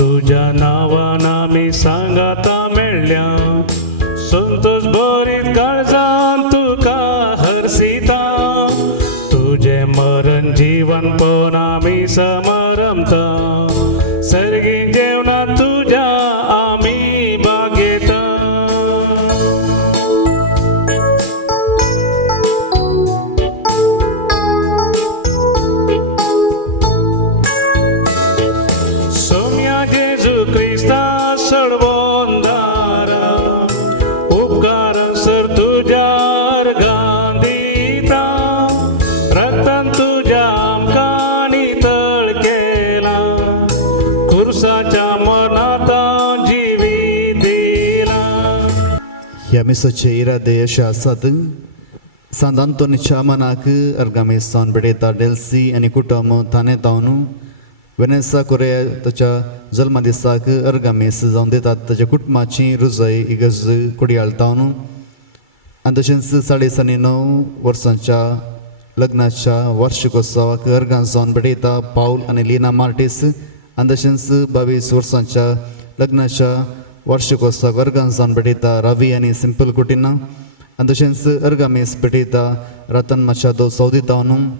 तुझ्या नावान आमी सांगाता मेळ्ळ्या संतोष भरीत काळजान तुका हरसिता तुझे मरण जीवन पण आमी समरमता सर्गीक जेवणात तुझ्या आमी बागेता सोम्या जेजू क्रिस्ता सडवोंदारा उपकार सर तुझ्यार गांधिता रक्तान तुझ्या आमकां नितळ केला कुर्साच्या मनाता जिवीत दिला. ह्या मिसाचे इरादे अशे आसात सांत आंतोनीच्या मनाक अर्गामेस जावन बेडयता डेल्सी आनी कुटुंब ताणें तावन वेनेसा कोरेया ताच्या जल्मा दिसाक अर्गामेस जावन दितात ताच्या कुटुंबाची रुजय इगज कुडयाळतावन आनी तशेंच 9.5 वर्सांच्या लग्नाच्या वार्षिकोत्सवाक अर्गां जावन बेडयता पाऊल आनी लिना मार्टीस आनी तशेंच 22 वर्सांच्या लग्नाच्या वार्षिकोत्सवाक अर्गां जावन बेडयता रवी आनी सिंपल कुटिना आनी तशेंच अर्गामेस बेडयता रतन मचादो सौदी तावन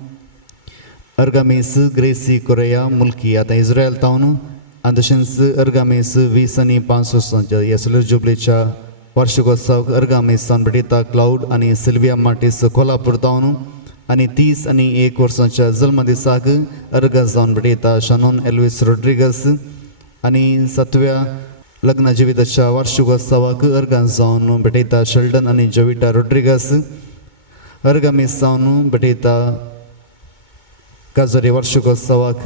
अर्गामेस ग्रेसी कोरेया मुल्की आतां इस्रायल तावन आनी तशेंच अर्गामेस 20 आनी 5 वर्सांच्या ह्या सिल्वर जुबलीच्या वार्षिकोत्सवाक अर्गामेस जावन बेडयता क्लाउड आनी सिल्विया मार्टीस कोल्हापूर तावन आनी 30 आनी 1 वर्सांच्या जल्म दिसाक अर्गां जावन बेडयता शानोन एल्विस रोड्रिगस आनी 7व्या लग्न जिविताच्या वार्षिकोत्सवाक अर्गां जावन बेडयता शेल्डन आनी जोविटा रोड्रिगस अर्गामेस जावन बेडयता काजरी वार्षिकोत्सवाक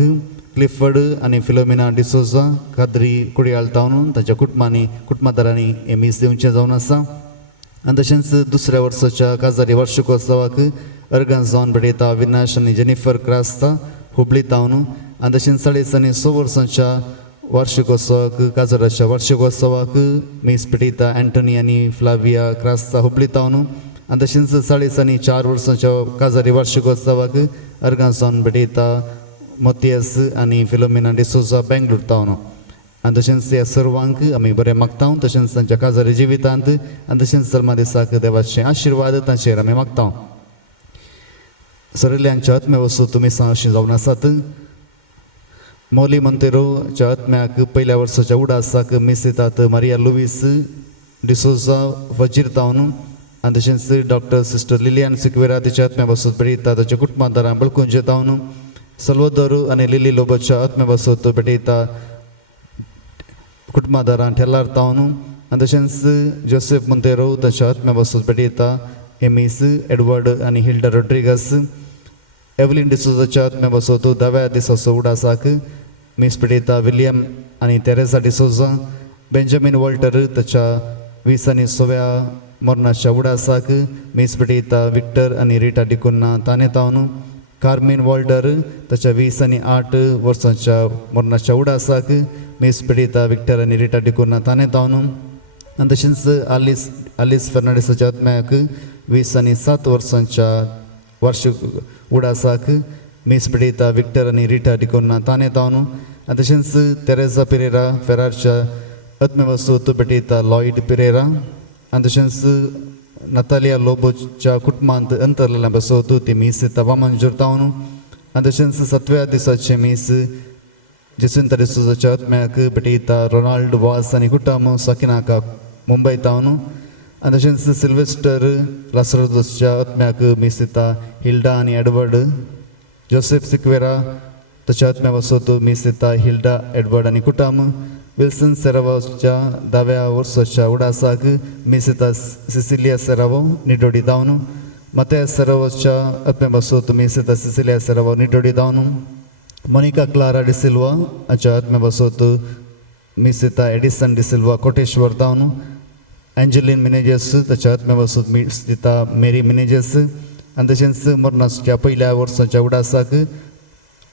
क्लिफर्ड आनी फिलोमिना डिसोजा काद्री कुडयाळ तावन ताच्या कुटुंबादारांनी हे मीस दिवचें जावन आसा आनी तशेंच दुसऱ्या वर्साच्या काजारी वार्षिकोत्सवाक अर्गां जावन बेडयता विनाश आनी जेनिफर क्रास्ता हुबळी तावन आनी तशेंच 6.5 वर्सांच्या वार्षिकोत्सवाक काजाराच्या वार्षिकोत्सवाक मीस बेडयता एंटनी आनी फ्लाविया क्रास्ता हुबळी तावन आनी तशेंच 4.5 वर्सांच्या काजारी वार्षिकोत्सवाक अर्गां जावन बेडयता मोतियस आनी फिलोमिना डिसोजा बेंगलूर तावन आनी तशेंच ह्या सर्वांक आमी बरें मागता तशेंच तांच्या काजारी जिवितांत आनी तशेंच जल्मा दिसाक देवाचे आशिर्वाद तांचेर आमी मागता. सरिल्ल्यांच्या आत्म्या वस्तू तुमी अशी जावन आसात. मौली मोंतेरोच्या आत्म्याक पयल्या वर्साच्या उडासाक मीस दितात मारिया लुईस डिसोजा वजीर तावन आनी तशेंच डॉक्टर सिस्टर लिलियन सिक्वेरा तिच्या आत्म्या बसत बेडयता ताच्या कुटुंबादारां बळकुंजे तावन सल्वादोर आनी लिली लोबोच्या आत्म्या बसत बेडयता कुटुंबादारां ठेलार तावन आनी तशेंच जोसेफ मोंतेरो ताच्या आत्म्या बसत बेडयता एमिस एडवर्ड आनी हिल्डा रोड्रिगस एवलिन डिसोजाच्या आत्म्या बसत 10व्या दिसाचो उडासाक मीस बेडयता विलियम आनी तेरेसा डिसोजा बेंजामिन वॉल्टर ताच्या 20 आनी 6व्या मरणाच्या उडासाक मीस बेडयता विक्टर आनी रिटा डिकुन्ना ताणें तावन कार्मेन वॉल्टर ताच्या 20 आनी 8 वर्सांच्या मरणाच्या उडासाक मीस बेडयता विक्टर आनी रिटा डिकुन्ना ताणें तावन आनी तशेंच आलिस फर्नांडीसाच्या आत्म्याक 20 आनी 7 वर्सांच्या वार्षिक उडासाक मीस बेडयता विक्टर आनी रिटा डिकुन्ना ताणें तावन आनी तशेंच तेरेसा पेरेरा फेरारच्या आत्म्या वस्तू बेडयता लॉयड पेरेरा आनी तशेंच नतालिया लोबोच्या कुटुंबांत अंतरलेल्या बसवत ती मीस दिता वामन तावन आनी तशेंच 7व्या दिसाचे मीस जेसिंता डिसोजाच्या आत्म्याक बेडयता रोनाल्ड वास आनी कुटुंब सकिनाका मुंबय तावन आनी तशेंच सिल्वेस्टर लासरोदोसच्या आत्म्याक मीस दिता हिल्डा आनी एडवर्ड जोसेफ सिक्वेरा ताच्या आत्म्या बसवत मीस दिता हिल्डा एडवर्ड आनी कुटुंब विल्सन सेरावोच्या 10व्या वर्साच्या उडासाक मीस दिता सिसिलिया सेरावो निडोडी तावन मातेस सेरावोच्या आत्म्या बसवत मीस दिता सिसिलिया सेरावो निडोडी तावन मोनिका क्लारा डिसिल्वा हाच्या आत्म्या बसवत मीस दिता एडिसन डिसिल्वा कोटेश्वर तावन एंजेलिन मिनेजेस ताच्या आत्म्या बसवत मीस दिता मेरी मिनेजेस आनी तशेंच मरणाच्या पयल्या वर्साच्या उडासाक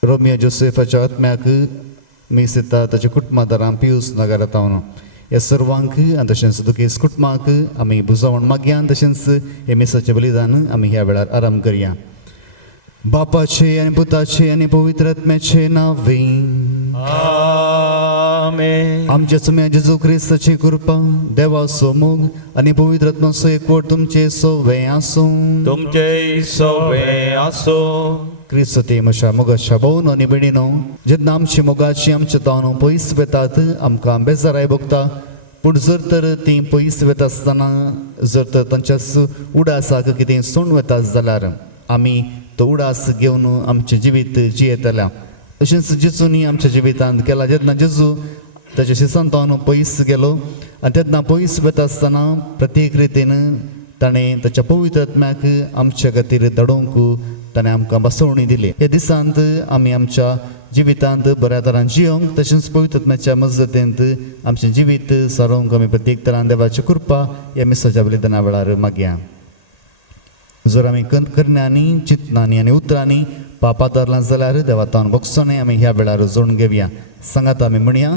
रोमियो जोसेफाच्या आत्म्याक मीस दिता ताच्या कुटुंबादारां पियूस नगारा तावन ह्या सर्वांक आनी तशेंच दुखेस कुटुंबाक आमी बुजावण मागया आनी तशेंच हे मिसाचें बलिदान आमी ह्या वेळार आराम करया. बापाचे आनी पुताचे आनी पवित्र आत्म्याचे नांवे. आमेन. आमच्या सुम्या जेजू ख्रिस्ताची कृपा देवाचो मोग आनी पवित्र आत्माचो एकवट तुमचे सोवे आसूं. तुमचे सवे आसो. क्रिस्त ते म्हज्या मोगाच्या भोवन आनी भयणीनो, जेन्ना आमची मोगाची आमच्या तावन पयस वेतात आमकां बेजाराय भोगता. पूण जर तर ती पयस वेता आसतना जर तर तांच्याच उडासाक कितें सोडून वेतात जाल्यार आमी तो उडास घेवन आमचें जिवीत जियेतल्या. तशेंच जेजूनी आमच्या जिवितांत केला. जेन्ना जेजू ताच्या शिसांतावन पयस गेलो आनी तेन्ना पयस वेता आसतना प्रत्येक रितीन ताणें ताच्या पवित्र आत्म्याक आमच्या खातीर धाडूंक ताणें आमकां बसवणी दिली. ह्या दिसांत आमी आमच्या जिवितांत बऱ्या तरान जियोंक तशेंच पवित्र आत्म्याच्या मजतींत आमचें जिवीत सारोवंक आमी प्रत्येक तरान देवाची कृपा ह्या मिसाच्या बलिदाना वेळार मागया. जर आमी करण्यांनी चिंतनांनी आनी उतरांनी पापां तरलां जाल्यार देवातान बक्षणे आमी ह्या वेळार जोडून घेवया. सांगात आमी म्हणया,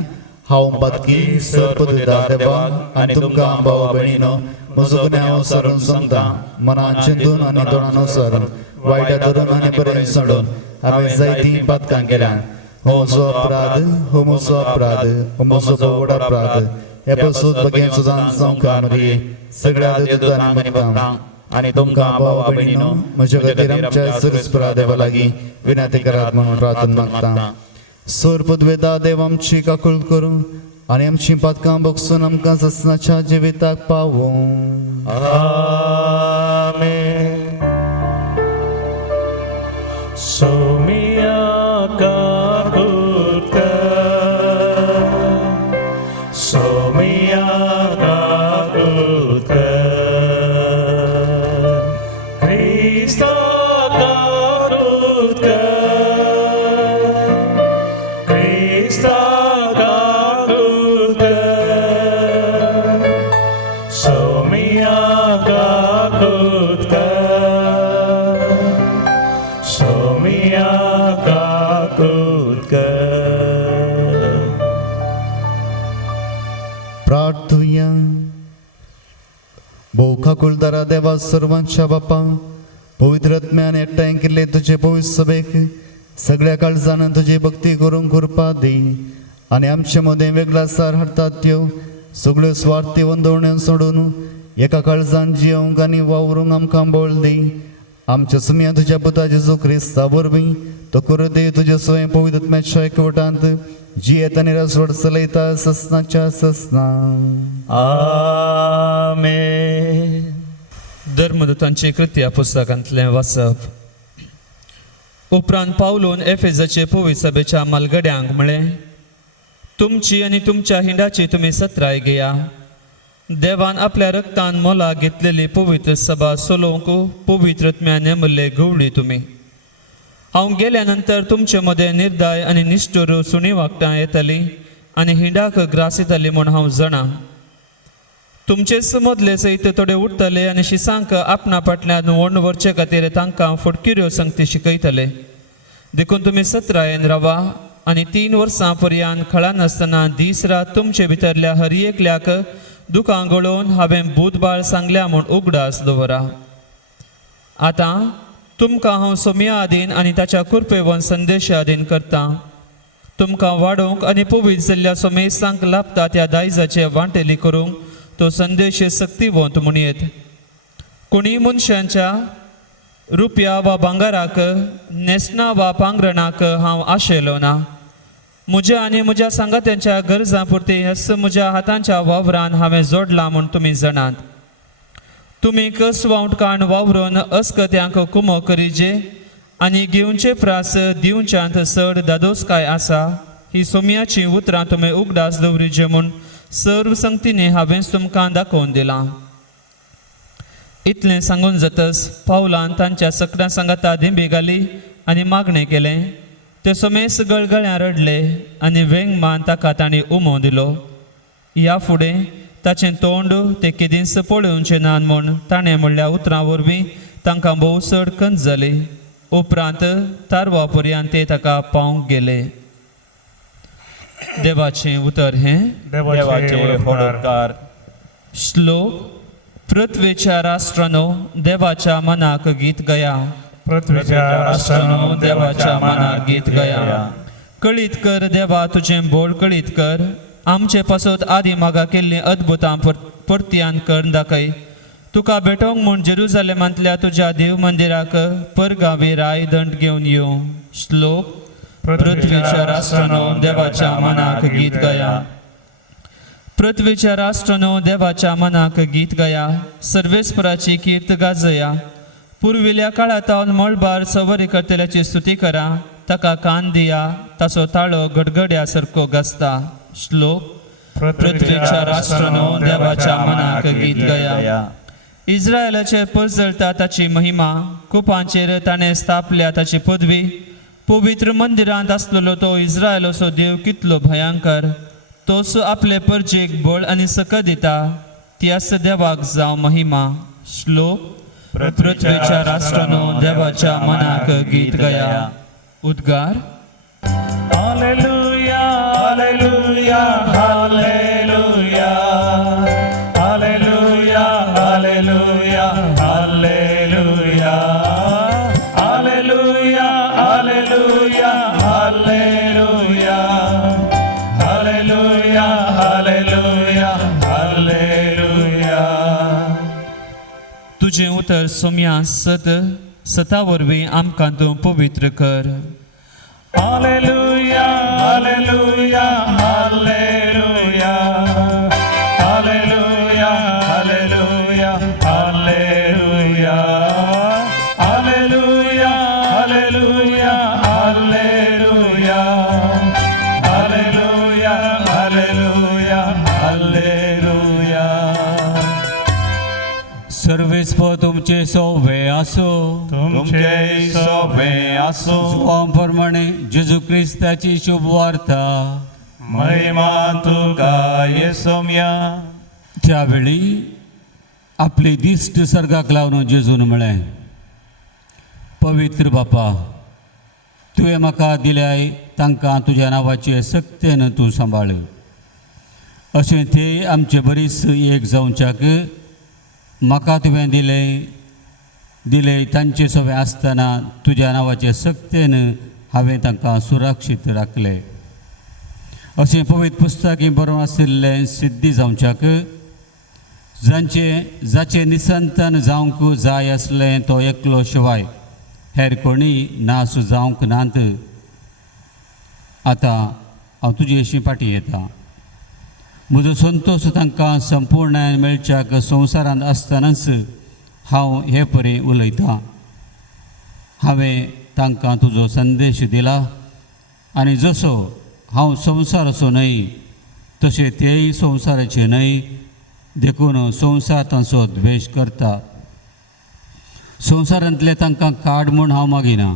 हांव पातकी सरपद देवाक आनी तुमकां भाव भयणीनो म्हजो गुन्यांव सारून सांगता. मनान चिंतून आनी दोळान सारून वायट्या धरून आनी बरें सोडून हांवें जायतीं पातकां केल्यां. हो म्हजो अपराध, हो म्हजो अपराध, हो म्हजो व्हड अपराध. हे पासून बगेन सुदान जावंक मरी सगळ्या देवतांनी म्हणटा. आनी तुमकां भाव भयणीनो म्हजे खातीर आमच्या सरस्परा देवा लागीं विनंती करात म्हणून प्रार्थना मागता. सरपद वेदा देव आमची काकूळ करूं आनी आमची पातकां बगसून आमकां ससनाच्या जिविताक पावों. आमेन. सोमिया काकूळ कर, सोमिया काकूळ कर, ख्रिस्ता काकूळ कर, ख्रिस्ता काकूळ कर, सोमिया काकूळ कर, सोमिया काकूळ कर. प्रार्थुया. भोव काकूळदारा देवा सर्वांच्या बापा, पवित्र आत्म्यान एकठांय केल्ले तुजे पवित्र सभेक सगळ्या काळजान तुजी भक्ती करूंक कृपा दी. आनी आमचे मदें वेगळा सार हाडटात त्यो सगळ्यो स्वार्थी वंदवण्यो सोडून एका काळजान जियोंक आनी वावरूंक आमकां बळ दी. आमच्या सुम्या तुज्या पुता जेजू क्रिस्ता वरवीं तो करू दे तुजे स्वयं पवित्र आत्म्याच्या एकवटांत जियेत आनी रसवड चलयता ससनाच्या ससना. आमेन. धर्मदूतांचे कृत्या पुस्तकांतलें वाचप. उपरांत पावलून एफेसाचे पवित्र सभेच्या मालगड्यांक म्हळें, तुमची आनी तुमच्या हिंडाची तुमी सत्राय घेया. देवान आपल्या रक्तान मोला घेतलेली पवित्र सभा सोलोवंक पवित्र आत्म्यान नेमले गवळी तुमी. हांव गेल्या नंतर तुमचे मदें निर्दय आनी निश्ठूर सुणी वागटां येतली आनी हिंडाक ग्रास येतली म्हूण हांव जाणा. तुमचेच मदले सयत थोडे उरतले आनी शिसांक आपणा फाटल्यान वोंड व्हरचे खातीर तांकां फटकिऱ्यो संगती शिकयतले. देखून तुमी सत्रायेन रावा आनी 3 वर्सां पर्यंत खळा नासतना दीस रात तुमचे भितरल्या हर एकल्याक दुखां गळोवन हांवें बुधबाळ सांगल्या म्हूण उगडास दवरा. आतां तुमकां हांव सोम्या आदीन आनी ताच्या कृपेवन संदेश आदीन करतां. तुमकां वाडोवंक आनी पवित्र जाल्ल्या सोमेसांक लाभता त्या दायजाचे वांटेली करूंक तो संदेश सक्तीवंत म्हूण येत. कोणी मनशांच्या रुपया वा भांगाराक नेसना वा पांगरणाक हांव आशेलो ना. म्हज्या आनी म्हज्या सांगात्यांच्या गरजां पुरती हस म्हज्या हातांच्या वावरान हांवें जोडलां म्हूण तुमी जाणात. तुमी कस वावटकाण वावरून अस्कत्यांक कुमो करीजे आनी घेवचे प्रास दिवच्यांत चड दादोसकाय आसा. ही सोम्याची उतरां तुमी उगडास दवरीजे म्हूण सर्व संगतीने हांवें तुमकां दाखोवन दिलां. इतलें सांगून जातच पावलान तांच्या सगळ्या सांगाता दिंबी घाली आनी मागणें केलें. ते सोमेस गळगळ्यां रडले आनी वेंगमान ताका तांणी उमो दिलो. ह्या फुडें ताचें तोंड ते केदींच पळोवचें ना म्हूण ताणें म्हणल्या उतरां वरवीं तांकां भोव चड खंत जाली. उपरांत तारवा पर्यंत ते ताका पावंक गेले. देवाचें उतर हें. देवाचे होडकार. श्लोक. पृथ्वीच्या राष्ट्रानो देवाच्या मनाक गीत गया. पृथ्वीच्या राष्ट्रानो देवाच्या मनाक गीत गया. कळीत कर देवा तुझें बोल कळीत कर आमचे पासत आदी मागा केल्ली अद्भुतां परत्यान कर दाखय तुका भेटोंक म्हूण जेरुजालेमांतल्या तुज्या देव मंदिराक परगावी राय दंड घेवन येवं. श्लोक. पृथ्वीच्या राष्ट्रानो देवाच्या मनाक गीत गाया. पृथ्वीच्या राष्ट्रानो देवाच्या मनाक गीत गाया. सर्वेस्पराची कीर्त गाजया. पुर्विल्या काळात मळबार सवरी करतल्याची स्तुती करा. ताका कान दिया ताचो ताळो गडगड्या सारको गाजता. श्लोक. पृथ्वीच्या राष्ट्रानो देवाच्या मनाक गीत गाया. इस्रायलाचे पसरता ताची महिमा. कुपांचेर ताणें स्थापल्या ताची पदवी. पवित्र मंदिरांत आसलेलो तो इस्रायलाचो देव कितलो भयंकर. तोच आपले परजेक बळ आनी सक दिता. त्याच देवाक जावं महिमा. श्लोक. पृथ्वीच्या राष्ट्रानो देवाच्या मनाक गीत गाया. उद्गार. हालेलुया हालेलुया हालेलुया हालेलुया हालेलुया हालेलुया हालेलुया हालेलुया हालेलुया हालेलुया हालेलुया हालेलुया. तुझे उतर सोम्या सता वरवीं आमकां तूं पवित्र कर. हालेलुया हालेलुया हालेलुया हालेलुया हालेलुया हालेलुया हालेलुया हालेलुया हालेलुया हालेलुया हालेलुया हालेलुया. सर्वेस्पर तुमचे सोवे असो. तुमचे सोबे असो. प्रमाणे जेजू ख्रिस्ताची शुभ वार्ता. महिमा तुका येसोम्या. त्यावेळी आपले दिश्ट सर्गाक लावन जेजून म्हळें, पवित्र बापा, तुवें म्हाका दिल्याय तांकां तुज्या नांवाचे सक्तेन तूं सांबाळ. अशें ते आमचे बरीच एक जावच्याक म्हाका तुवें दिले तांचे सवे आसतना तुज्या नांवाचे सक्तेन हांवें तांकां सुरक्षीत राखले. अशें पवित्र पुस्तकी बरोवन आशिल्लें सिद्धी जावच्याक जाचे निसंतन जावंक जाय आसलें तो एकलो शिवाय हेर कोणी नास जावंक नात. आतां हांव तुजी अशी फाटी येता. म्हजो संतोश तांकां संपूर्णान मेळच्याक संवसारांत आसतनाच हांव हे परी उलयतां. हांवें तांकां तुजो संदेश दिला आनी जसो हांव संवसाराचो न्हय तशें तेय संवसाराचे न्हय देखून संवसार तांचो द्वेश करता. संवसारांतले तांकां काड म्हूण हांव मागिना,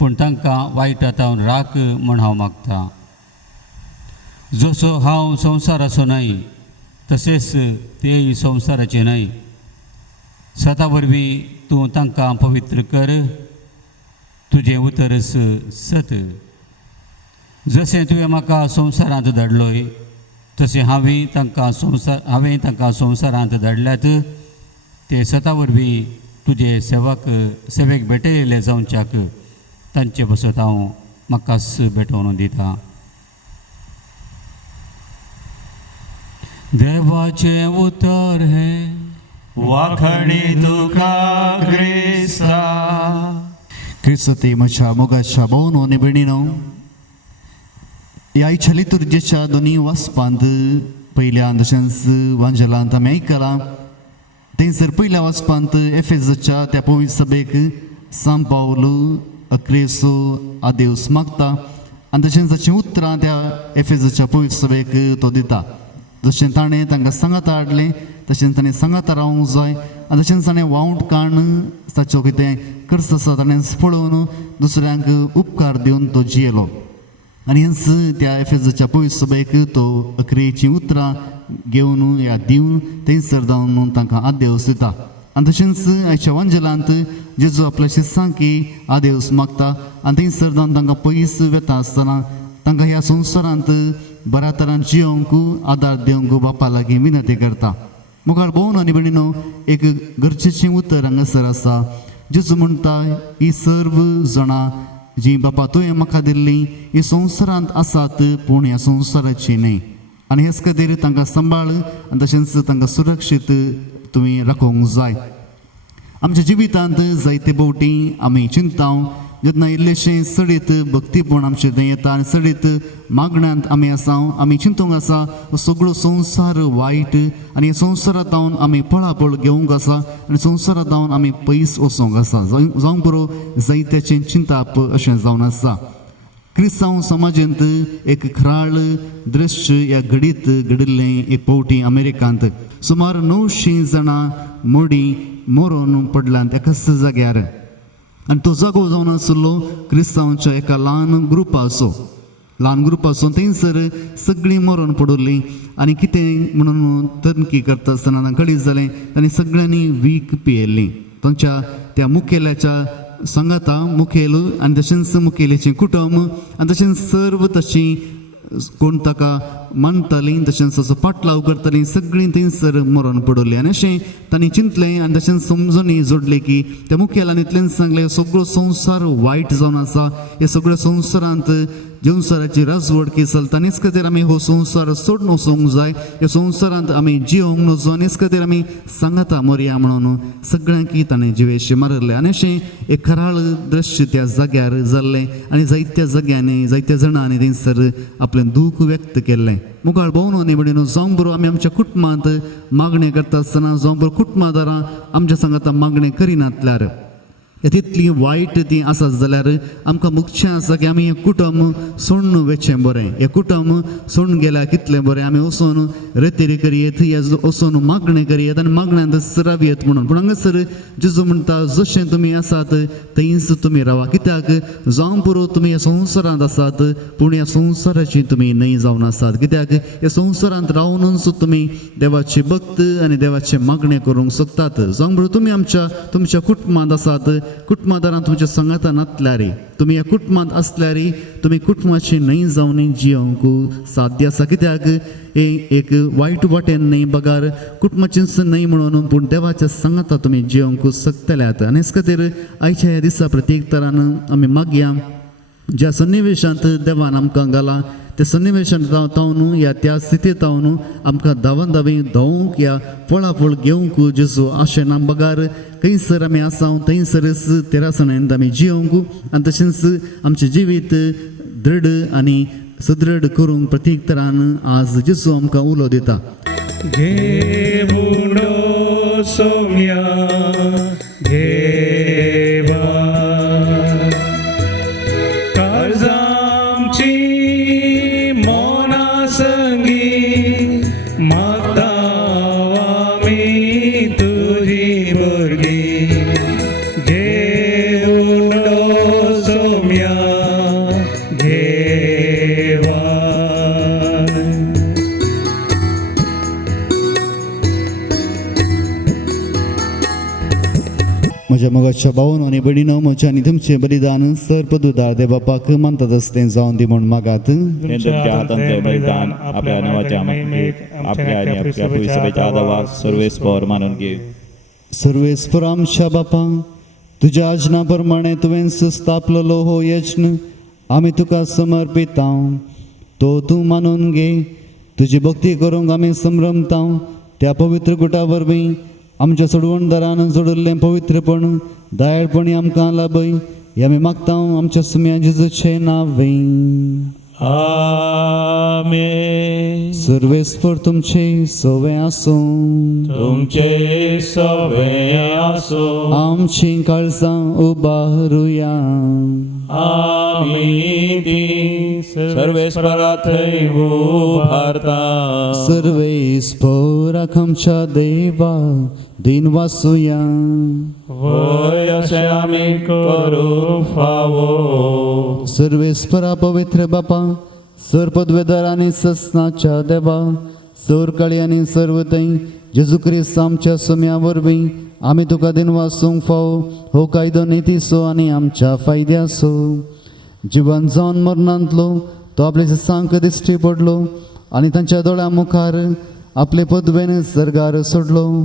पूण तांकां वायटांतावन राख म्हूण हांव मागतां. जसो हांव संवसाराचो न्हय तशेंच तेय संवसाराचे न्हय. सता वरवीं तूं तांकां पवित्र कर. तुजें उतरस सत. जशें तुवें म्हाका संवसारांत धाडलोय तशें हांवें तांकां संवसारांत धाडल्यात. ते सता वरवीं तुजे सेवेक भेटयले जावच्याक तांचे बसत हांव म्हाकाच भेटोवन दितां. देवाचें उतर हे वाखणी तुका क्रिस्ता. क्रिस्ती म्हज्या मोगाच्या भोवनो आनी भयणीनो, ह्या आयच्या लितुर्जेच्या दोनी वाचपांत पयल्यान तशेंच वांजलांत आमी आयकलां. थंयसर पयल्या वाचपांत एफेसाच्या त्या पवित्र सभेक सांत पावलो अक्रेसो आदेवस मागता आनी तशेंच ताचीं उतरां त्या एफेसाच्या पवित्र सभेक तो दिता. जशें ताणें तांकां सांगाता हाडलें तशेंच ताणें सांगाता रावूंक जाय आनी तशेंच ताणें वावूंट काण ताचो कितें कर्स आसा ताणें पळोवन दुसऱ्यांक उपकार दिवन तो जियेलो. आनी हेंच त्या एफेसाच्या पवित्र सभेक तो अकरेचीं उतरां घेवन ह्या दिवन थंयसर जावन तांकां आदेवस दिता. आनी तशेंच आयच्या वांजलांत जेजू आपल्या शिस्सांकी आदेवस मागता आनी थंयसर जावन तांकां पयस वेता आसतना तांकां ह्या संवसारांत बऱ्या तरान जियोंक आदार दिवंक बापा लागीं विनंती करता. मुखार भोवनो आनी भयणीनो, एक गरजेचें उतर हांगासर आसा. जेजू म्हणटा, ही सर्व जाणां जी बापा तुवें म्हाका दिल्ली ही संवसारांत आसात पूण ह्या संवसाराची न्ही आनी हेच खातीर तांकां सांबाळ आनी तशेंच तांकां सुरक्षीत तुमी राखोवंक जाय. आमच्या जिवितांत जायते फावटी आमी चिंताव जेन्ना इल्लेशें सडीत भक्तीपण आमचे थंय येता आनी सडीत मागण्यांत आमी आसाव आमी चिंतूंक आसा सगळो संवसार वायट आनी ह्या संवसारांत हांव आमी पळापळ घेवंक आसा आनी संवसारांत हांव आमी पयस वचोंक आसा जावंक बरो जायत्याचें चिंताप अशें जावन आसा. क्रिस्तांव समाजांत एक खराळ दृश्य ह्या घडीत घडिल्लें एक फावटी अमेरिकांत सुमार 900 जाणां मोडी मरून पडल्यात एकाच जाग्यार आनी तो जागो जावन आसलो क्रिस्तांवांच्या एका ल्हान ग्रुपाचो थंयसर सगळीं मरून पडुल्लीं आनी कितें म्हणून तणकी करता आसतना तांकां कळीत जालें तांणी सगळ्यांनी वीख पियेल्लीं. तांच्या त्या मुखेल्याच्या सांगाता मुखेल आनी तशेंच मुखेल्याचें कुटुंब आनी तशेंच सर्व तशीं कोण ताका मानतालीं तशेंच ताचो पाटलाव करतालीं सगळीं थंयसर मरण पडुल्लीं आनी अशें तांणी चिंतलें आनी तशेंच समजून जोडलें की त्या मुखेलान इतलेंच सांगलें सगळो संवसार वायट जावन आसा. ह्या सगळ्या संवसारांत संवसाराची राजवडकी चलता आनी हेच खातीर आमी हो संवसार सोडून वचोंक जाय. ह्या संवसारांत आमी जियोंक नजो आनी हेच खातीर आमी सांगाता मरया म्हणून सगळ्यांक ताणें जिवेशी मारले आनी अशें एक खराळ दृश्य त्या जाग्यार जाल्लें आनी जायत्या जाग्यांनी जायत्या जाणांनी थंयसर आपलें दूख व्यक्त केल्लें. मुखार भोंवून न्ही म्हणून जावं बरो आमी आमच्या कुटुंबांत मागणें करता आसतना जावं बरो कुटुंबादारां आमच्या सांगाता मागणें करिनातल्यार तितली वायट ती आसात जाल्यार आमकां मुख्य आसा की आमी हें कुटुंब सोडून वेचें बरें. हें कुटुंब सोडून गेल्यार कितलें बरें. आमी वचून रेतेरी करयेत वचून मागणें करयेत आनी मागण्यांत रावयेत म्हणून. पूण हांगासर जेजू म्हणटा जशें तुमी आसात थंयच तुमी रावा. कित्याक जावं पुरो तुमी ह्या संवसारांत आसात पूण ह्या संवसाराची तुमी न्हय जावन आसात. कित्याक ह्या संवसारांत रावनूच तुमी देवाची भक्त आनी देवाचे मागणें करूंक सोदतात. जावं पुरो तुमी तुमच्या कुटुंबांत आसात कुटुंबादारां तुमच्या संगाता नातल्यार तुमी ह्या कुटुंबांत आसल्यार तुमी कुटुंबाची न्हय जावन जियोंक साध्य आसा. कित्याक एक वायट वाटेन न्हय बगार कुटुंबाचीच न्हय म्हणून पूण देवाच्या सांगाता तुमी जियोंक शकतल्यात. आनी हेच खातीर आयच्या ह्या दिसा प्रत्येक तरान आमी मागया ज्या सन्निवेशांत देवान आमकां घाला त्या सन्निवेशांत तावन या त्या स्थितींत तावन आमकां धांवन धांवंक या फळाफळ घेवंक जेजू आशेना बगार खंयसर आमी आसाव थंयसरच तेरासणांत आमी जियोंक आनी तशेंच आमचें जिवीत दृढ आनी सुदृढ करूंक प्रत्येक तरान आज जेजू आमकां उलो दिता. घेवून सोम्या घेवा काळजांची मोना संगी माता आमी तुजी भुरगी घेवून सोम्या घेवा. म्हज्या मोगाच्या भावांनो आनी भयणीनो म्हजें आनी तुमचें बलिदान सर्पदुदार देव बापाक मानतात आसतें जावन दी म्हूण मागात. तुमच्या हातांतलें बलिदान आपल्या नांवाच्या महिमेक आपल्या आनी आपल्या पवित्रतेच्या आदाराक सर्वेस्पर मानून घे. सर्वेस्पर आमच्या बापा तुज्या आजना प्रमाणे तुवें स्थापलेलो हो यज्ञ आमी तुका समर्पिता. तो तूं मानून घे. तुजी भक्ती करूंक आमी संभ्रमता. त्या पवित्र गुटा वरवीं आमच्या सोडवणदारान जोडिल्लें पवित्रपण दयाळपणी आमकां लाभय हें आमी मागता आमच्या सुम्या जेजूचें नांवें. आमेन. सर्वेस्पर तुमचे सवे आसूं. तुमचे सवे आसूं. आमची काळजां उबारुया. आमी ती सर्वेस्परा थंय उबारता. सर्वेस्पराक आमच्या देवा दिन वासुया. वय अशें आमी करूं फावो. सर्वेस्परा पवित्र बापा सर्पद्वेदर आनी सस्नाच्या देवा सोरकाळी आनी सर्वतय जेजू क्रिस्त आमच्या सुम्या वरवीं आमी तुका दिन वासूंक फावो हो कायदो नितीसो आनी आमच्या फायद्याचो. जिवन जावन मरणांतलो तो आपल्या सांक दिश्टी पडलो आनी तांच्या दोळ्या मुखार आपले पदवेन सर्गार सोडलो.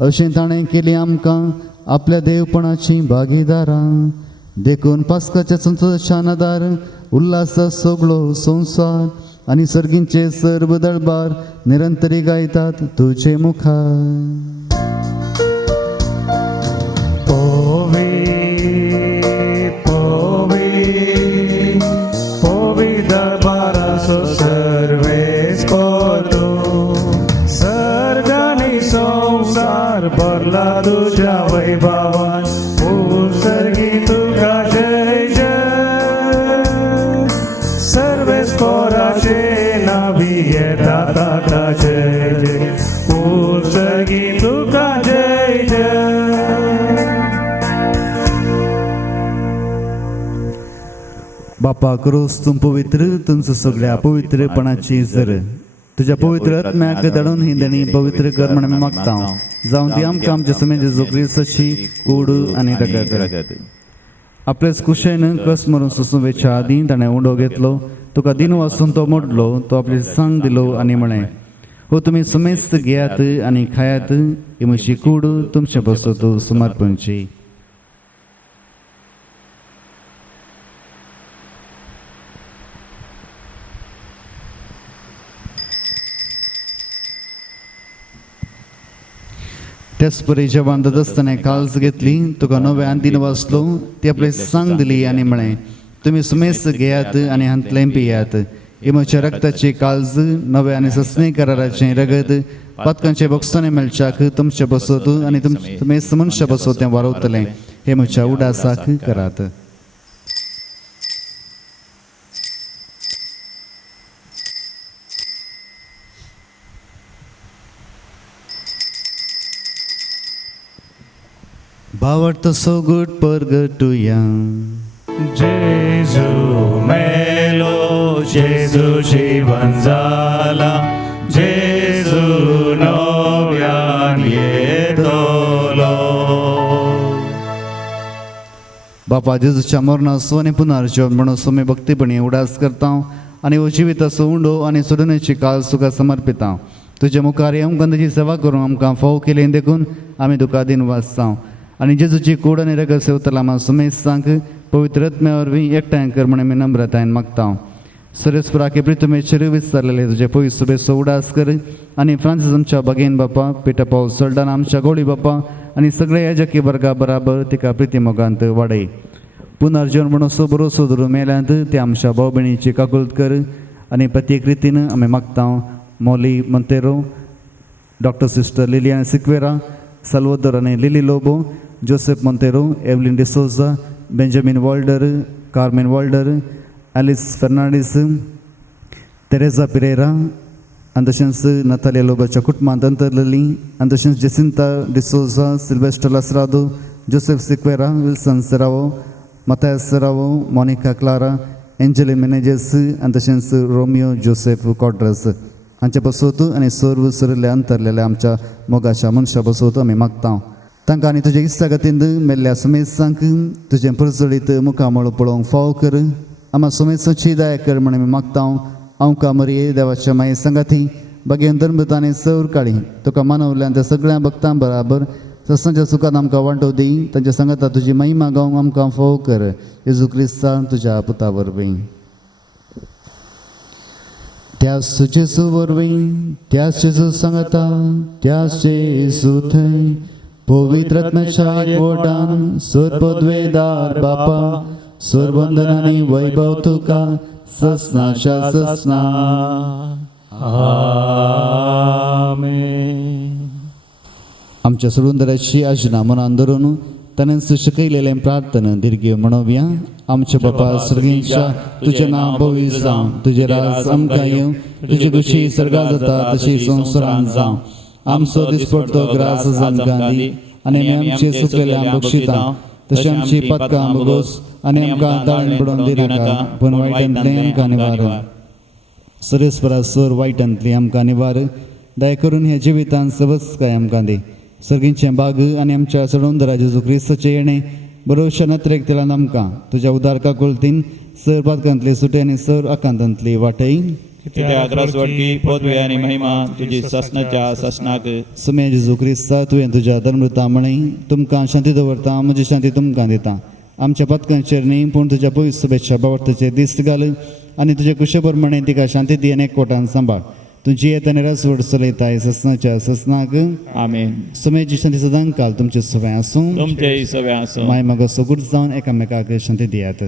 अशें ताणें केली आमकां आपल्या देवपणाची भागीदारां. देखून पास्काच्या संतोषाच्या नादार उल्हास सोगळो संसार आणि सर्गींचे सर्व दळबार निरंतरी गायतात तुझे मुखार. सर्वेस कोतो सर्गाने संसार भरला तुझ्या वैभवान उत्सर्गी तुका जय जय सर्वेस पोराचे नावी येतात आता जय जय उत्सर्गी तुका जय जय. बापा क्रोस तुम पवित्र तुमचं सगळ्या पवित्रपणाची जर तुझ्या पवित्र आत्म्याक दडून ही देणी पवित्र कर म्हणून मी मागता जाऊन ती आमकां आमच्या समय जेजू ख्रिस्ताची कूड आनी रगत आपलेच कुशेन कस मरून सुसुवेच्या आदी ताणें उडो घेतलो तुका दिन वाचून तो मोडलो तो आपली सांग दिलो आनी म्हणे हो तुम्ही सुमेस्त घेयात आनी खायात ही म्हशी कूड तुमचे बसत समर्पणची. त्याच परी जेवण दत असताना काल्स घेतली तुका नव्यान दिन वाचलो ती आपली सांग दिली आनी म्हणे तुम्ही सुमेस्त घेयात आनी हांतलें पियात ही म्हज्या रक्ताची काळज नवे आनी सस्ने कराराचें रगत पातकांचे बक्षाने मेळच्याक तुमचे बसत आनी तुमी मनशां बसत तें वारवतलें हे म्हज्या उडासाक करात. भावार्थ सो गुड परगटुया जेजू मेलो जेजू जीवन जाला जेजू नव्यान येतलो. बापा जेजूच्या मरणाचो आनी पुनर्जीवन म्हणून मी भक्तीपणी उडास करता आनी हो जिविताचो उंडो आनी सोडण्याची काळ सुका समर्पिता. तुजे मुखार आमकां तुजी सेवा करून आमकां फाव केलें देखून आमी तुका दिन वाचता आनी जेजूची कूड आनी रगत सेवतला आमकां सुमेस्तांक पवित्र आत्म्या वरवीं एकठांय कर म्हणून मी नम्रतायेन मागता. सरेस्पराके प्रितमेचेर विस्तारलेले तुजे पवित्र सुबेचो उडास कर आनी फ्रांसीस आमच्या बागेन बापा पेटा पावल सल्डान आमच्या गोळी बापा आनी सगळे याजकी वर्गा बराबर तिका प्रिती मोगांत वाडय. पुनर्जीवन म्हणून सो बरोसो धरून मेल्यांत ते आमच्या भाव भयणीची काकुळट कर आनी प्रत्येक रितीन आमी मागता. मोली मोंतेरो, डॉक्टर सिस्टर लिलियान सिक्वेरा, साल्वादोर आनी लिली लोबो, जोसेफ मोंतेरो, एवलिन डिसोजा, बेंजामिन वॉल्डर, कार्मेन वॉल्डर, ॲलिस फर्नांडीस, तेरेजा पिरेरा आनी तशेंच नतालिया लोबाच्या कुटुंबांत अंतरलेली आनी तशेंच जेसिंता डिसोजा, सिल्वेस्टर लासरादो, जोसेफ सिक्वेरा, विल्सन सेरावो, मतायस सेरावो, मोनिका क्लारा, एंजेलिन मेनेजेस आनी तशेंच रोमियो जोसेफ कॉड्रस हांचे बसवत आनी सर्व सरिल्ल्या अंतरलेल्या आमच्या मोगाच्या मनशां बसवत आमी मागता. तांकां आनी तुजे इश्टागतींत मेल्ल्या सुमेसांक तुजें परजळीत मुखामळ पळोवंक फाव कर. आम्हा सुमेसाची दया कर म्हणून आमी मागता. आमकां मरये देवाच्या माये संगाती बागेन धर्मतांनी सौर काळी तुका मानवल्या त्या सगळ्या भक्तां बराबर ससांच्या सुखांत आमकां वांटो दी. तांच्या संगता तुजी महिमा गावंक आमकां फाव कर. येजू क्रिस्ता तुज्या पुता वरवीं. त्याच जेजू वरवीं त्याच जेजू सांगता त्याच जेजू थंय पवित्र आत्म्याच्या एकवटान सोरपदवेदार बापा सोरबंधन आनी वैभव तुका ससनाच्या ससना. आमेन. आमच्या सुरुंदराची आजना मनान धरून ताणेंच शिकयलेलें प्रार्थना दिर्घ्य म्हणोवया. आमच्या बापा सर्गींच्या तुजें नांव पवित्र जावं, तुजें राज आमकां येवं, तुजी खुशी सर्गा जाता तशी संवसारांत जावं. आमचो दिसपडटो ग्रास आमकां दी आनी आमी आमचे सुकलेले आम बक्षिता तशी आमची पातकां बगोस आनी आमकां दाळीन पडोवन दिनाका पूण वायटांतलें आमकां निवार. सरेस्परा सर वायटांतली आमकां निवार. दया करून ह्या जिवितांत सबस्काय आमकां दी. सर्गींचें बाग आनी आमच्या सडोंदरा जेजू क्रिस्ताचें येणें बरोवच्या नत्रेक तेलान आमकां तुज्या उदारका कुळतीन सर पातकांतली सुटे आनी सर आकांतांतली वाटय. कित्याक रसवडकी पदवी आनी महिमा तुजी ससनाच्या ससनाक. सुमे जेजू क्रिस्ता तुवें तुज्या धर्मृता म्हणय तुमकां शांती दवरता म्हजी शांती तुमकां दिता. आमच्या पथकांचेर पूण तुज्या पवित्र शुभेच्छा बाबतीचे दिस्त घाल आनी तुजे कुशेप्रमाणे तिका शांती दी अनेक कोटान सांबाळ तुमची येत आनी रसवड चलयताय ससनाच्या ससनाक आमेन. सुमेची शांती सदां काल तुमचे सवय आसूं तुमचेय सगळे आसूं. माय मग सगूर जावन एकामेकाक शांती दियात.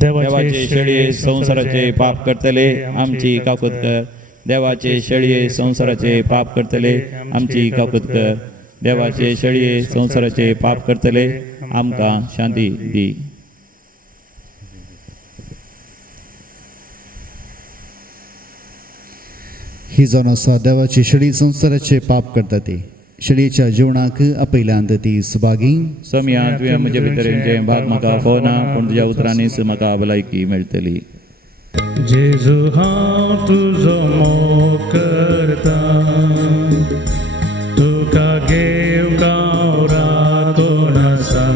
देवाचे शेळये संसाराचे पाप करतले आमची काकुत कर. देवाचे शेळये संसाराचे पाप करतले आमची काकुत कर. देवाचे शेळये संसाराचे पाप करतले आमकां शांती दी. ही जावन आसा देवाची शेळी संसाराचे पाप करता ती शेळयेच्या जिवणाक आपयल्यांत ती सुभागी. समया तुवें म्हजे भितरेंचे भाग म्हाका फोना पूण तुज्या उतरांनीच म्हाका भलायकी मेळटली. जेजू हांव तुजो मोग करता तुका घेवंक हांव राखून आसा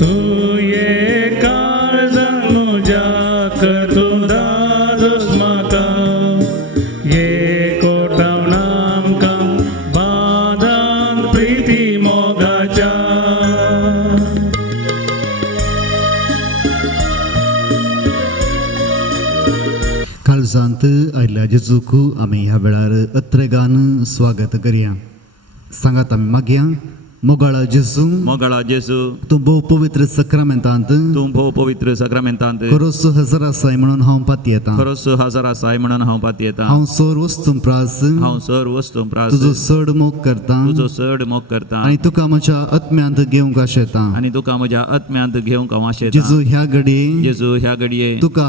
तुये काळजान म्हज्याक तूं दादोस म्हाका ये कोटावन आमकां बादान प्रिती मोगाच्या. काळजांत आयिल्ल्या जेजूक आमी ह्या वेळार अत्रेगान स्वागत करया. सांगात आमी मागया मोगाळा जेजू मोगाळा जेजू तूं भोव पवित्र सक्रामेंतांत तूं भोव पवित्र सक्रामेंतांत खरोच हजर आसाय म्हणून हांव पाती येता. खरोच हजर आसाय म्हणून हांव पाती येता. हांव सर वस्तू प्रास हांव सर वस्तू प्रास तुजो चड मोग करता तुजो चड मोग करता आनी तुका म्हज्या आत्म्यांत घेवंक आशेता. आनी तुका म्हज्या आत्म्यांत घेवंक हांव आशेता. जेजू ह्या घडये जेजू ह्या घडये तुका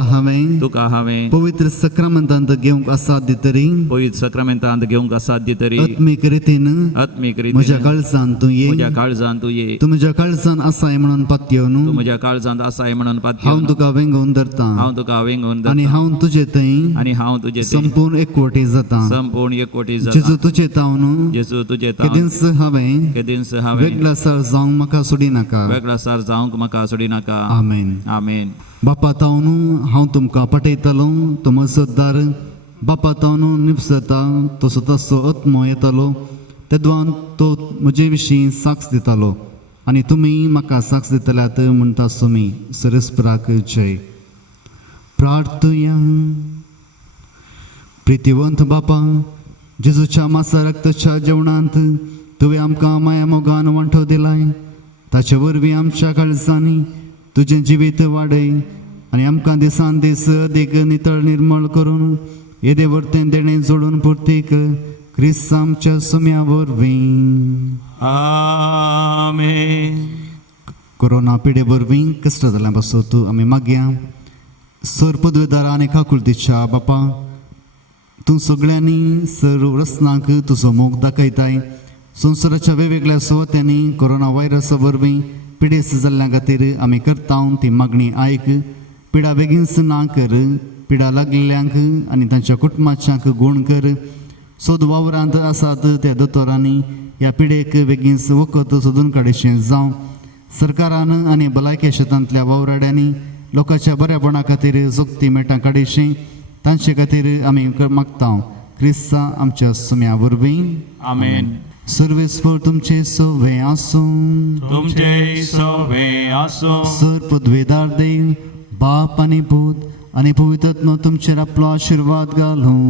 हांवें पवित्र सक्रामेंतांत घेवंक आसाद दितरी पवित्र सक्रामेंतांत घेवंक आसाद दितरी आत्मीक रितीन आत्मीक म्हज्या रितीन काळजांत तूं ये. म्हज्या काळजांत तूं ये. तूं म्हज्या काळजांत आसाय म्हणून पातयो तूं न्हू. म्हज्या काळजांत आसाय म्हणून पातयो हांव तुका वेंगोवन धरता हांव तुका वेंगोवन आनी धरता. हांव तुजे थंय आनी हांव तुजे थंय संपूर्ण एकवटी जाता. संपूर्ण एकवटी जेजू जाता. तुजे ताव न्हू जेजू तुजे केदींच हांवें केदींच हांवें वेगळा सर जावंक म्हाका सोडी नाका. वेगळा सार जावंक म्हाका सोडी नाका. आमेन. आमेन. बापा ताव न्हू हांव तुमकां पटयतलो तो मजतदार बापा ताव न्हू निपसता तसो तसो आत्मो येतालो तेदवान तो म्हजे विशीं साक्ष दितालो आनी तुमी म्हाका साक्ष दितल्यात म्हणटा तुमी सरस्पराक जय. प्रार्थया. प्रितीवंत बापा जेजूच्या मासा रक्ताच्या जेवणांत तुवें आमकां माया मोगान वांटो दिलाय ताचे वरवीं आमच्या काळजांनी तुजें जिवीत वाडय आनी आमकां दिसान दीस अदीक नितळ निर्मळ करून येदे वर्तें देणें जोडून पुर्तीक क्रिस्त आमच्या सुम्या वरवीं. आमेन. कोरोना पिडे वरवीं कश्ट जाल्ल्या पासून तूं आमी मागया. सर पदवेदार आनी काकुळतीच्या बापा तूं सगळ्यांनी सर रस्नाक तुजो मोग दाखयताय. संवसाराच्या वेगवेगळ्या सुवात्यांनी कोरोना व्हायरसा वरवीं पिडेस जाल्ल्या खातीर आमी करता ती मागणी आयक. पिडा बेगीनच ना कर. पिडा लागलेल्यांक आनी तांच्या कुटुंबाच्यांक गूण कर. सोद वावरांत आसात त्या दोतोरांनी ह्या पिडेक बेगीनच वखद सोदून काडचें जावं. सरकारान आनी भलायकी क्षेत्रांतल्या वावराड्यांनी लोकांच्या बऱ्यापणा खातीर जोगती मेटां काडचें तांचे खातीर आमी मागता. क्रिस्ता आमच्या सुम्या वरवीं. आमेन. सर्वेस्पर तुमचे सवे आसूं. तुमचे सवे आसूं. सर पदवेदार देव बाप आनी पूत आनी पवित्रात्मा तुमचेर आपलो आशिर्वाद घालूं.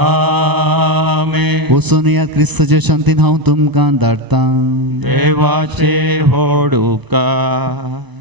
आमेन. वचून या क्रिस्ताच्या शांतीन हांव तुमकां धाडटां. देवाचे व्हड उपकार.